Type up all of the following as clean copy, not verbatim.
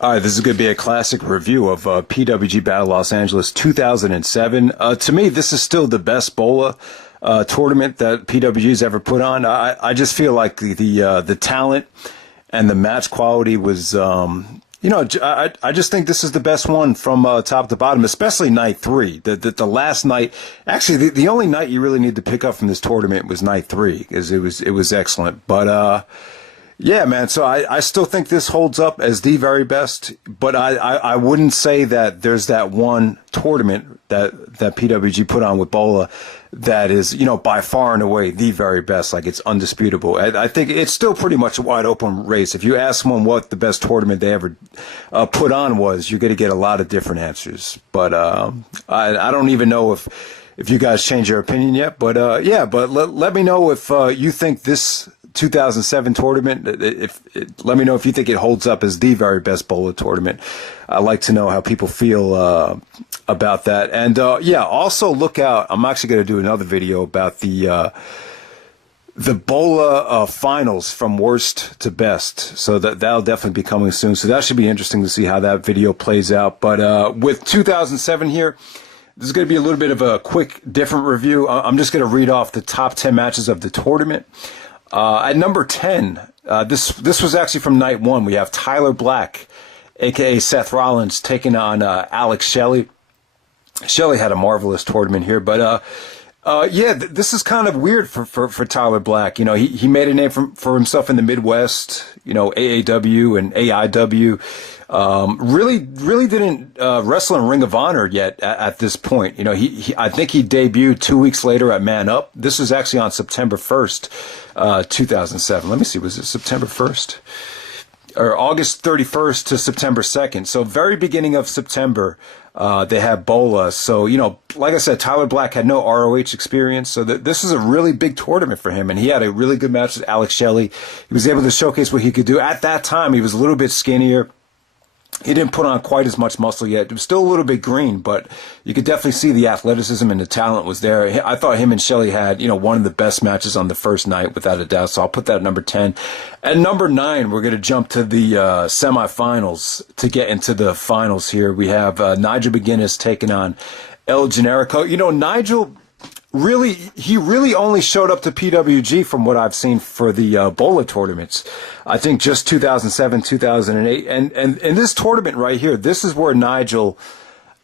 All right, this is going to be a classic review of PWG Battle Los Angeles 2007. To me, this is still the best BOLA tournament that PWG's ever put on. I just feel like the talent and the match quality was, I just think this is the best one from top to bottom, especially night three. The last night, actually, the only night you really need to pick up from this tournament was night three, because it was excellent. But yeah, man. So I still think this holds up as the very best, but I wouldn't say that there's that one tournament that PWG put on with BOLA that is, by far and away the very best. Like, it's undisputable. I think it's still pretty much a wide open race. If you ask someone what the best tournament they ever put on was, you're going to get a lot of different answers. But I don't even know if you guys change your opinion yet. But yeah, but let me know if you think this 2007 tournament, let me know if you think it holds up as the very best BOLA tournament. I'd like to know how people feel about that. And yeah, also look out. I'm actually going to do another video about the BOLA finals from worst to best. So that'll definitely be coming soon. So that should be interesting to see how that video plays out. But with 2007 here, this is going to be a little bit of a quick, different review. I'm just going to read off the top 10 matches of the tournament. At number 10, this was actually from night one. We have Tyler Black, a.k.a. Seth Rollins, taking on Alex Shelley. Shelley had a marvelous tournament here, but yeah, this is kind of weird for Tyler Black. He made a name for himself in the Midwest, AAW and AIW. Really didn't wrestle in Ring of Honor yet at this point. I think he debuted 2 weeks later at Man Up. This was actually on September 1st, 2007. Let me see, was it September 1st? Or August 31st to September 2nd. So very beginning of September, they had BOLA. So, like I said, Tyler Black had no ROH experience. So this is a really big tournament for him. And he had a really good match with Alex Shelley. He was able to showcase what he could do. At that time, he was a little bit skinnier. He didn't put on quite as much muscle yet. It was still a little bit green, but you could definitely see the athleticism and the talent was there. I thought him and Shelley had, one of the best matches on the first night, without a doubt. So I'll put that at number 10. At number 9, we're going to jump to the semifinals to get into the finals here. We have Nigel McGuinness taking on El Generico. Nigel he really only showed up to PWG from what I've seen for the BOLA tournaments. I think just 2007, 2008. And in this tournament right here, this is where Nigel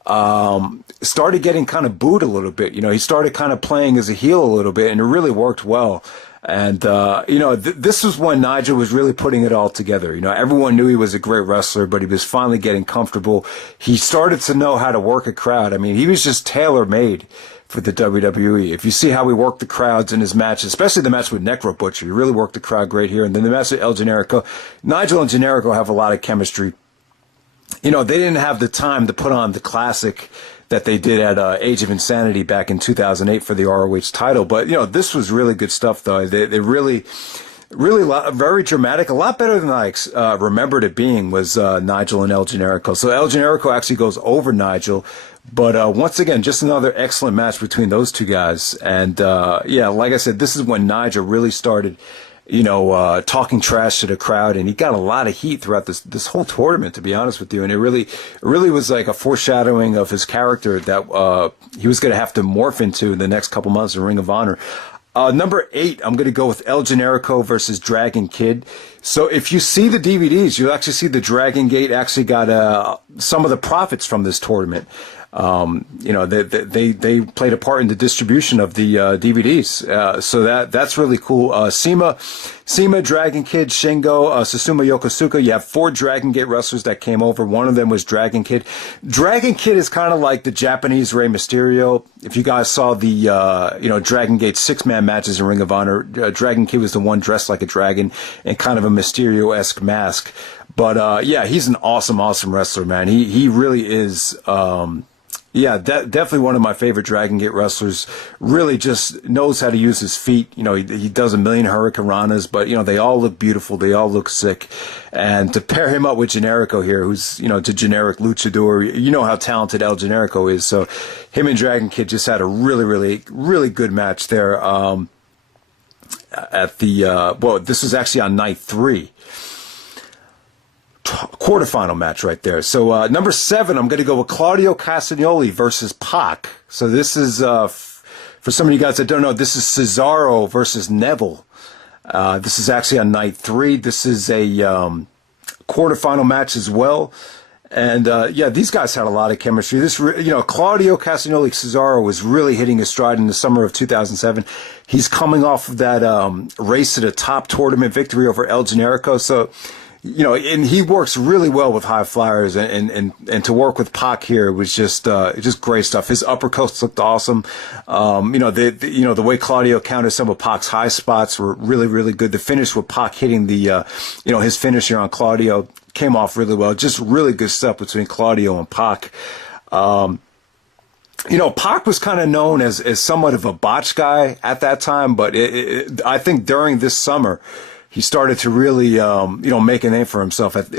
started getting kind of booed a little bit. He started kind of playing as a heel a little bit, and it really worked well. And, this was when Nigel was really putting it all together. Everyone knew he was a great wrestler, but he was finally getting comfortable. He started to know how to work a crowd. I mean, he was just tailor-made for the WWE. If you see how he worked the crowds in his matches, especially the match with Necro Butcher, he really worked the crowd great here. And then the match with El Generico, Nigel and Generico have a lot of chemistry. They didn't have the time to put on the classic that they did at Age of Insanity back in 2008 for the ROH title. But, this was really good stuff, though. They really very dramatic. A lot better than I remembered it being was Nigel and El Generico. So El Generico actually goes over Nigel. But once again, just another excellent match between those two guys. And, yeah, like I said, this is when Nigel really started, talking trash to the crowd. And he got a lot of heat throughout this whole tournament, to be honest with you. And it really was like a foreshadowing of his character that he was going to have to morph into in the next couple months in Ring of Honor. Number 8, I'm going to go with El Generico versus Dragon Kid. So if you see the DVDs, you'll actually see the Dragon Gate actually got some of the profits from this tournament. They played a part in the distribution of the DVDs. So that's really cool. CIMA, Dragon Kid, Shingo, Susumu, Yokosuka. You have 4 Dragon Gate wrestlers that came over. One of them was Dragon Kid. Dragon Kid is kind of like the Japanese Rey Mysterio. If you guys saw the, Dragon Gate 6-man matches in Ring of Honor, Dragon Kid was the one dressed like a dragon and kind of a Mysterio-esque mask. But, yeah, he's an awesome wrestler, man. He really is, yeah, definitely one of my favorite Dragon Gate wrestlers. Really just knows how to use his feet. He does a million hurricanranas, but, they all look beautiful. They all look sick. And to pair him up with Generico here, who's, the generic luchador, you know how talented El Generico is. So him and Dragon Kid just had a really good match there. At the, this was actually on night 3. quarterfinal match right there. So number 7, I'm going to go with Claudio Castagnoli versus Pac. So this is, for some of you guys that don't know, this is Cesaro versus Neville. This is actually on night 3. This is a quarterfinal match as well. And yeah, these guys had a lot of chemistry. This, Claudio Castagnoli Cesaro was really hitting his stride in the summer of 2007. He's coming off of that race to the top tournament victory over El Generico. So, and he works really well with high flyers, and to work with Pac here was just great stuff. His uppercuts looked awesome. The way Claudio countered some of Pac's high spots were really, really good. The finish with Pac hitting the, his finisher on Claudio came off really well. Just really good stuff between Claudio and Pac. Pac was kind of known as somewhat of a botch guy at that time, but I think during this summer, he started to really, make a name for himself at,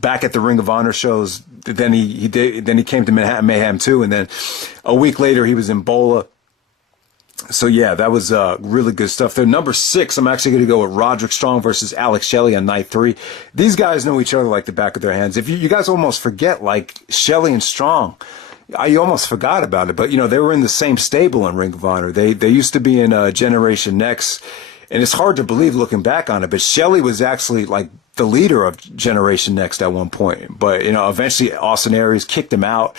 back at the Ring of Honor shows. Then he came to Manhattan Mayhem too. And then a week later, he was in BOLA. So yeah, that was, really good stuff there. Number 6, I'm actually going to go with Roderick Strong versus Alex Shelley on night 3. These guys know each other like the back of their hands. If you guys almost forget, like, Shelley and Strong, I almost forgot about it, but they were in the same stable in Ring of Honor. They used to be in, Generation Next. And it's hard to believe looking back on it, but Shelley was actually like the leader of Generation Next at one point. But, eventually Austin Aries kicked him out,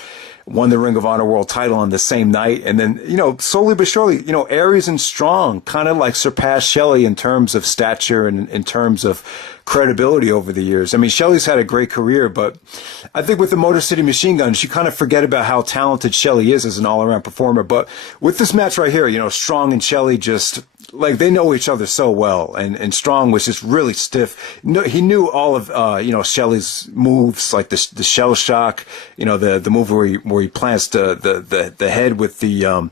won the Ring of Honor World title on the same night. And then, slowly but surely, Aries and Strong kind of like surpassed Shelley in terms of stature and in terms of credibility over the years. I mean, Shelley's had a great career, but I think with the Motor City Machine Guns, you kind of forget about how talented Shelley is as an all-around performer. But with this match right here, Strong and Shelley just, like, they know each other so well, and Strong was just really stiff. He knew all of Shelley's moves, like the shell shock, the move where he plants the head with the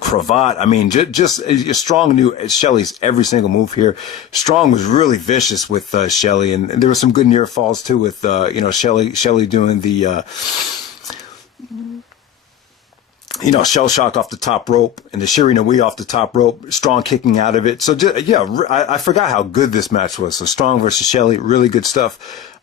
cravat. I mean, just Strong knew Shelley's every single move here. Strong was really vicious with Shelley, and there were some good near falls too with Shelley doing the shell shock off the top rope and the Shirinui off the top rope, Strong kicking out of it. So, I forgot how good this match was. So, Strong versus Shelley, really good stuff.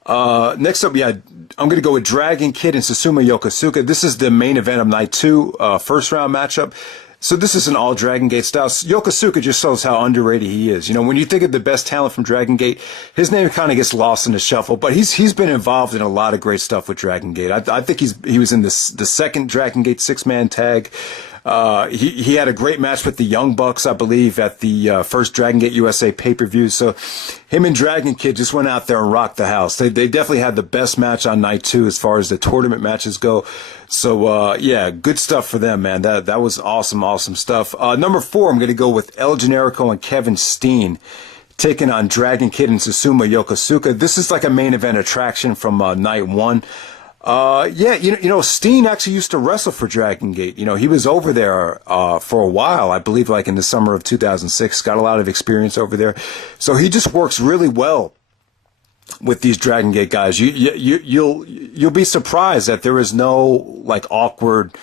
Next up, I'm going to go with Dragon Kid and Susumu Yokosuka. This is the main event of night 2, first round matchup. So this is an all Dragon Gate style. Yokosuka just shows how underrated he is. When you think of the best talent from Dragon Gate, his name kind of gets lost in the shuffle, but he's been involved in a lot of great stuff with Dragon Gate. I think he was in the second Dragon Gate 6-man tag. He had a great match with the Young Bucks, I believe, at the first Dragon Gate USA pay-per-view. So him and Dragon Kid just went out there and rocked the house. They definitely had the best match on night 2 as far as the tournament matches go. So, good stuff for them, man. That was awesome stuff. Number 4, I'm going to go with El Generico and Kevin Steen, taking on Dragon Kid and Susumu Yokosuka. This is like a main event attraction from night 1. Steen actually used to wrestle for Dragon Gate. He was over there for a while, I believe, like in the summer of 2006. Got a lot of experience over there, so he just works really well with these Dragon Gate guys. You'll be surprised that there is no like awkward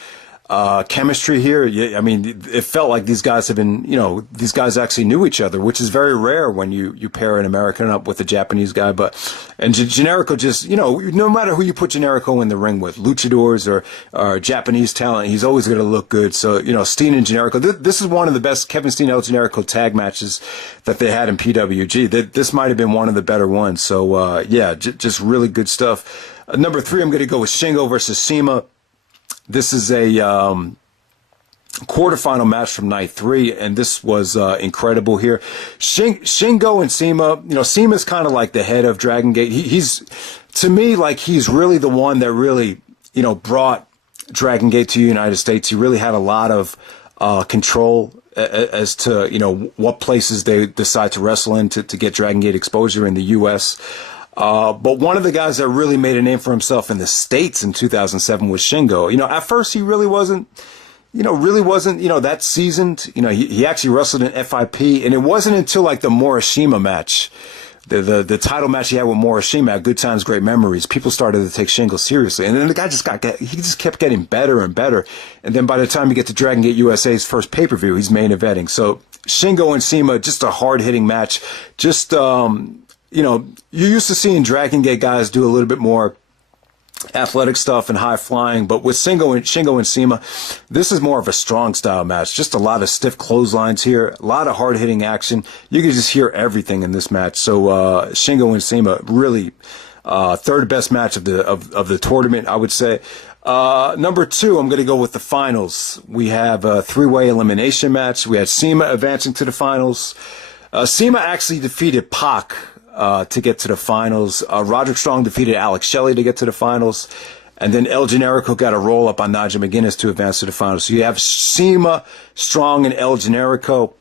chemistry here. I mean, it felt like these guys have been, these guys actually knew each other, which is very rare when you pair an American up with a Japanese guy. And Generico just, no matter who you put Generico in the ring with, luchadors or Japanese talent, he's always going to look good. So, Steen and Generico, this is one of the best Kevin Steen El Generico tag matches that they had in PWG. This might have been one of the better ones. So, just really good stuff. Number 3, I'm going to go with Shingo versus CIMA. This is a quarterfinal match from night 3, and this was incredible here. Shingo and CIMA, CIMA's kind of like the head of Dragon Gate. He's, to me, like he's really the one that really, brought Dragon Gate to the United States. He really had a lot of control as to, what places they decide to wrestle in to get Dragon Gate exposure in the U.S. But one of the guys that really made a name for himself in the States in 2007 was Shingo. At first he really wasn't that seasoned. He actually wrestled in FIP, and it wasn't until like the Morishima match, the title match he had with Morishima at Good Times, Great Memories, people started to take Shingo seriously. And then the guy he just kept getting better and better. And then by the time you get to Dragon Gate USA's first pay-per-view, he's main eventing. So Shingo and CIMA, just a hard-hitting match. Just, you know, you're used to seeing Dragon Gate guys do a little bit more athletic stuff and high flying, but with Shingo and CIMA, this is more of a strong style match. Just a lot of stiff clotheslines here, a lot of hard hitting action. You can just hear everything in this match. So Shingo and CIMA really third best match of the tournament, I would say. Number 2, I'm going to go with the finals. We have a 3-way elimination match. We had CIMA advancing to the finals. CIMA actually defeated Pac to get to the finals. Roderick Strong defeated Alex Shelley to get to the finals. And then El Generico got a roll up on Nigel McGuinness to advance to the finals. So you have CIMA, Strong, and El Generico.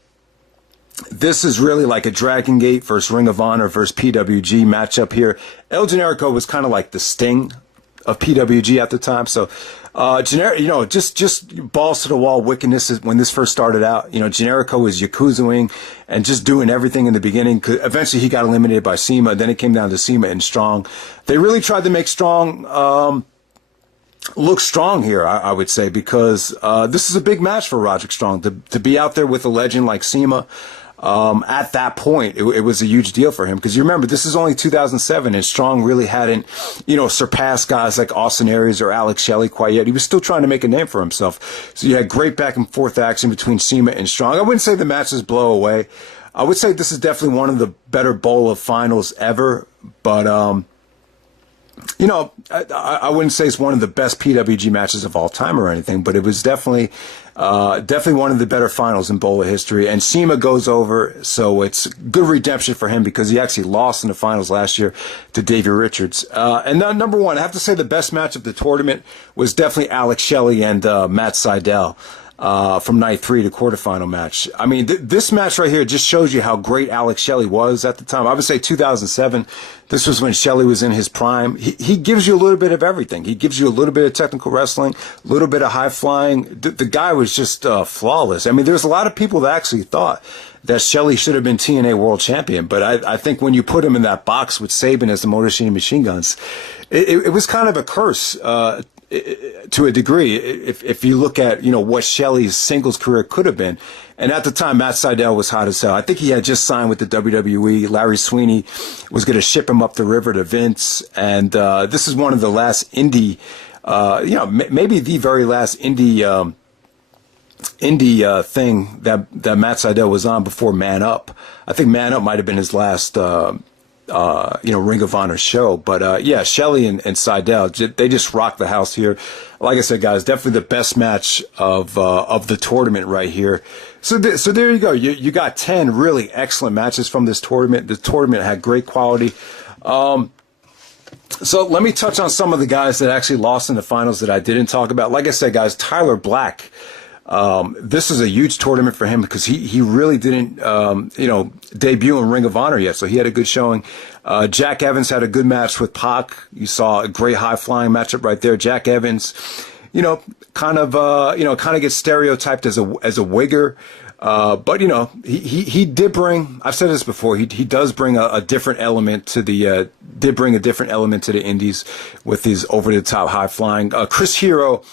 This is really like a Dragon Gate versus Ring of Honor versus PWG matchup here. El Generico was kind of like the Sting of PWG at the time. So, you know, just balls to the wall wickedness when this first started out. You know, Generico was Yakuzaing and just doing everything in the beginning. Eventually he got eliminated by CIMA. Then it came down to CIMA and Strong. They really tried to make Strong, look strong here, I would say, because, this is a big match for Roderick Strong to be out there with a legend like CIMA. At that point, it was a huge deal for him because you remember this is only 2007 and Strong really hadn't, you know, surpassed guys like Austin Aries or Alex Shelley quite yet. He was still trying to make a name for himself. So you had great back and forth action between CIMA and Strong. I wouldn't say the matches blow away. I would say this is definitely one of the better BOLA finals ever, but, you know, I wouldn't say it's one of the best PWG matches of all time or anything, but it was definitely one of the better finals in BOLA history. And CIMA goes over, so it's good redemption for him because he actually lost in the finals last year to Davey Richards. And then number 1, I have to say the best match of the tournament was definitely Alex Shelley and Matt Sydal. From night 3 to quarterfinal match. I mean, this match right here just shows you how great Alex Shelley was at the time. I would say 2007, this was when Shelley was in his prime. He gives you a little bit of everything. He gives you a little bit of technical wrestling, a little bit of high flying. The guy was just flawless. I mean, there's a lot of people that actually thought that Shelley should have been TNA World Champion, but I think when you put him in that box with Sabin as the Motor City Machine Guns, it was kind of a curse. To a degree, if you look at, you know, what Shelley's singles career could have been. And at the time, Matt Sydal was hot as hell. I think he had just signed with the WWE. Larry Sweeney was going to ship him up the river to Vince. And this is one of the last indie, you know, maybe the very last indie thing that Matt Sydal was on before Man Up. I think Man Up might have been his last you know, Ring of Honor show. But yeah, Shelley and Sydal, they just rocked the house here. Like I said, guys, definitely the best match of the tournament right here. So there you go. You got 10 really excellent matches from this tournament. The tournament had great quality. So let me touch on some of the guys that actually lost in the finals that I didn't talk about. Like I said, guys, Tyler Black. This is a huge tournament for him because he really didn't, you know, debut in Ring of Honor yet. So he had a good showing. Jack Evans had a good match with Pac. You saw a great high flying matchup right there. Jack Evans, you know, kind of gets stereotyped as a wigger. But you know, he did bring, I've said this before, he does bring a different element to the, indies with his over the top high flying. Chris Hero,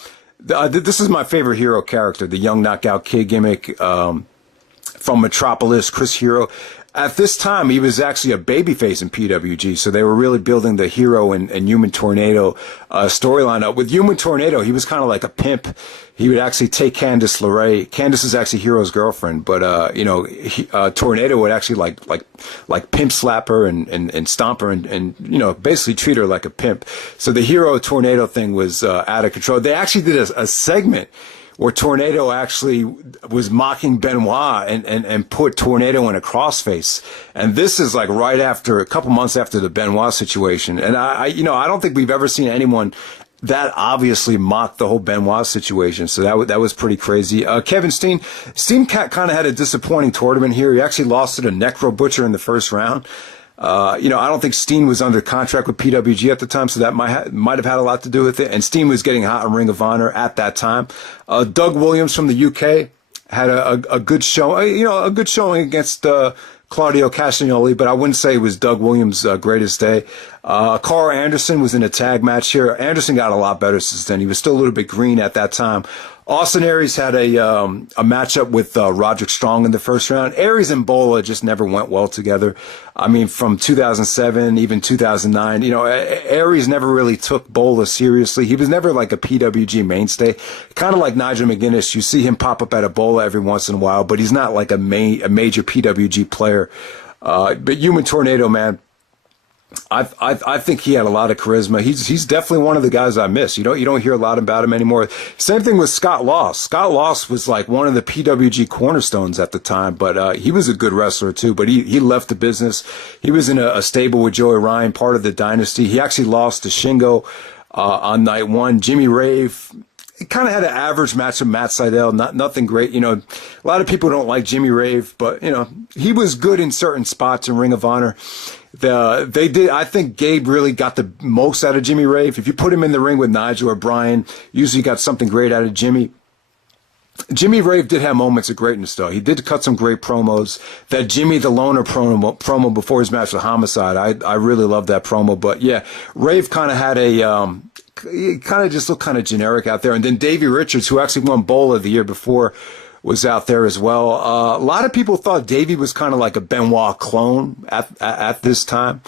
this is my favorite Hero character, the young knockout kid gimmick, from Metropolis, Chris Hero. At this time, he was actually a babyface in PWG, so they were really building the Hero and Human Tornado storyline up. With Human Tornado, he was kind of like a pimp. He would actually take Candice LeRae. Candice is actually Hero's girlfriend, but you know, Tornado would actually like pimp slap her and stomp her and you know, basically treat her like a pimp. So the Hero Tornado thing was out of control. They actually did a segment where Tornado actually was mocking Benoit and put Tornado in a crossface. And this is like right after, a couple months after the Benoit situation. And I don't think we've ever seen anyone that obviously mocked the whole Benoit situation. So that was pretty crazy. Kevin Steen kind of had a disappointing tournament here. He actually lost to the Necro Butcher in the first round. You know, I don't think Steen was under contract with PWG at the time, so that might have had a lot to do with it. And Steen was getting hot in Ring of Honor at that time. Doug Williams from the UK had a good show, a good showing against Claudio Castagnoli, but I wouldn't say it was Doug Williams' greatest day. Karl Anderson was in a tag match here. Anderson got a lot better since then. He was still a little bit green at that time. Austin Aries had a matchup with Roderick Strong in the first round. Aries and BOLA just never went well together. I mean, from 2007, even 2009, you know, Aries never really took BOLA seriously. He was never like a PWG mainstay. Kind of like Nigel McGuinness. You see him pop up at a BOLA every once in a while, but he's not like a major PWG player. But Human Tornado, man, I think he had a lot of charisma. He's definitely one of the guys I miss. You don't hear a lot about him anymore. Same thing with Scott Loss. Scott Loss was like one of the PWG cornerstones at the time, but he was a good wrestler too. But he left the business. He was in a stable with Joey Ryan, part of the dynasty. He actually lost to Shingo on night one. Jimmy Rave, he kind of had an average match with Matt Sydal, nothing great. You know, a lot of people don't like Jimmy Rave, but you know, he was good in certain spots in Ring of Honor. I think Gabe really got the most out of Jimmy Rave. If you put him in the ring with Nigel or Brian, usually got something great out of Jimmy. Jimmy Rave did have moments of greatness, though. He did cut some great promos. That Jimmy the Loner promo before his match with Homicide, I really love that promo. But yeah, Rave kind of had he kind of just looked kind of generic out there. And then Davey Richards, who actually won BOLA the year before, was out there as well. A lot of people thought Davey was kind of like a Benoit clone at this time.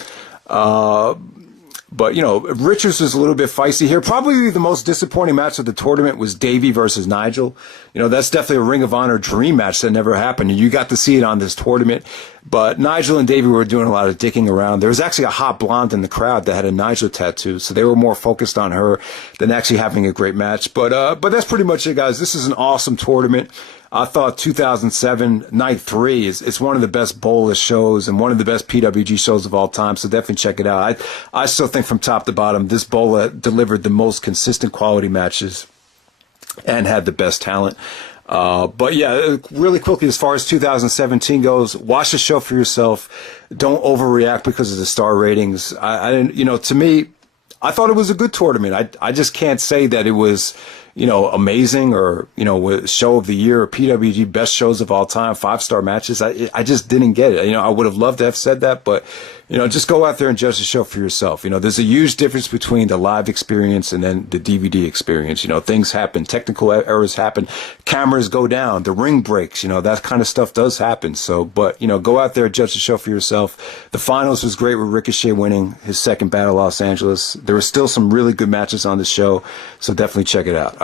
But, you know, Richards was a little bit feisty here. Probably the most disappointing match of the tournament was Davey versus Nigel. You know, that's definitely a Ring of Honor dream match that never happened. And you got to see it on this tournament. But Nigel and Davey were doing a lot of dicking around. There was actually a hot blonde in the crowd that had a Nigel tattoo. So they were more focused on her than actually having a great match. But that's pretty much it, guys. This is an awesome tournament. I thought 2007 Night 3 is one of the best BOLA shows and one of the best PWG shows of all time, so definitely check it out. I still think from top to bottom, this BOLA delivered the most consistent quality matches and had the best talent. But yeah, really quickly, as far as 2017 goes, watch the show for yourself. Don't overreact because of the star ratings. I didn't, you know, to me, I thought it was a good tournament. I just can't say that it was, you know, amazing or, you know, show of the year or PWG best shows of all time, 5-star matches. I just didn't get it. You know, I would have loved to have said that, but, you know, just go out there and judge the show for yourself. You know, there's a huge difference between the live experience and then the DVD experience. You know, things happen, technical errors happen, cameras go down, the ring breaks, you know, that kind of stuff does happen. So, but, you know, go out there, judge the show for yourself. The finals was great with Ricochet winning his second Battle of Los Angeles. There were still some really good matches on the show, so definitely check it out.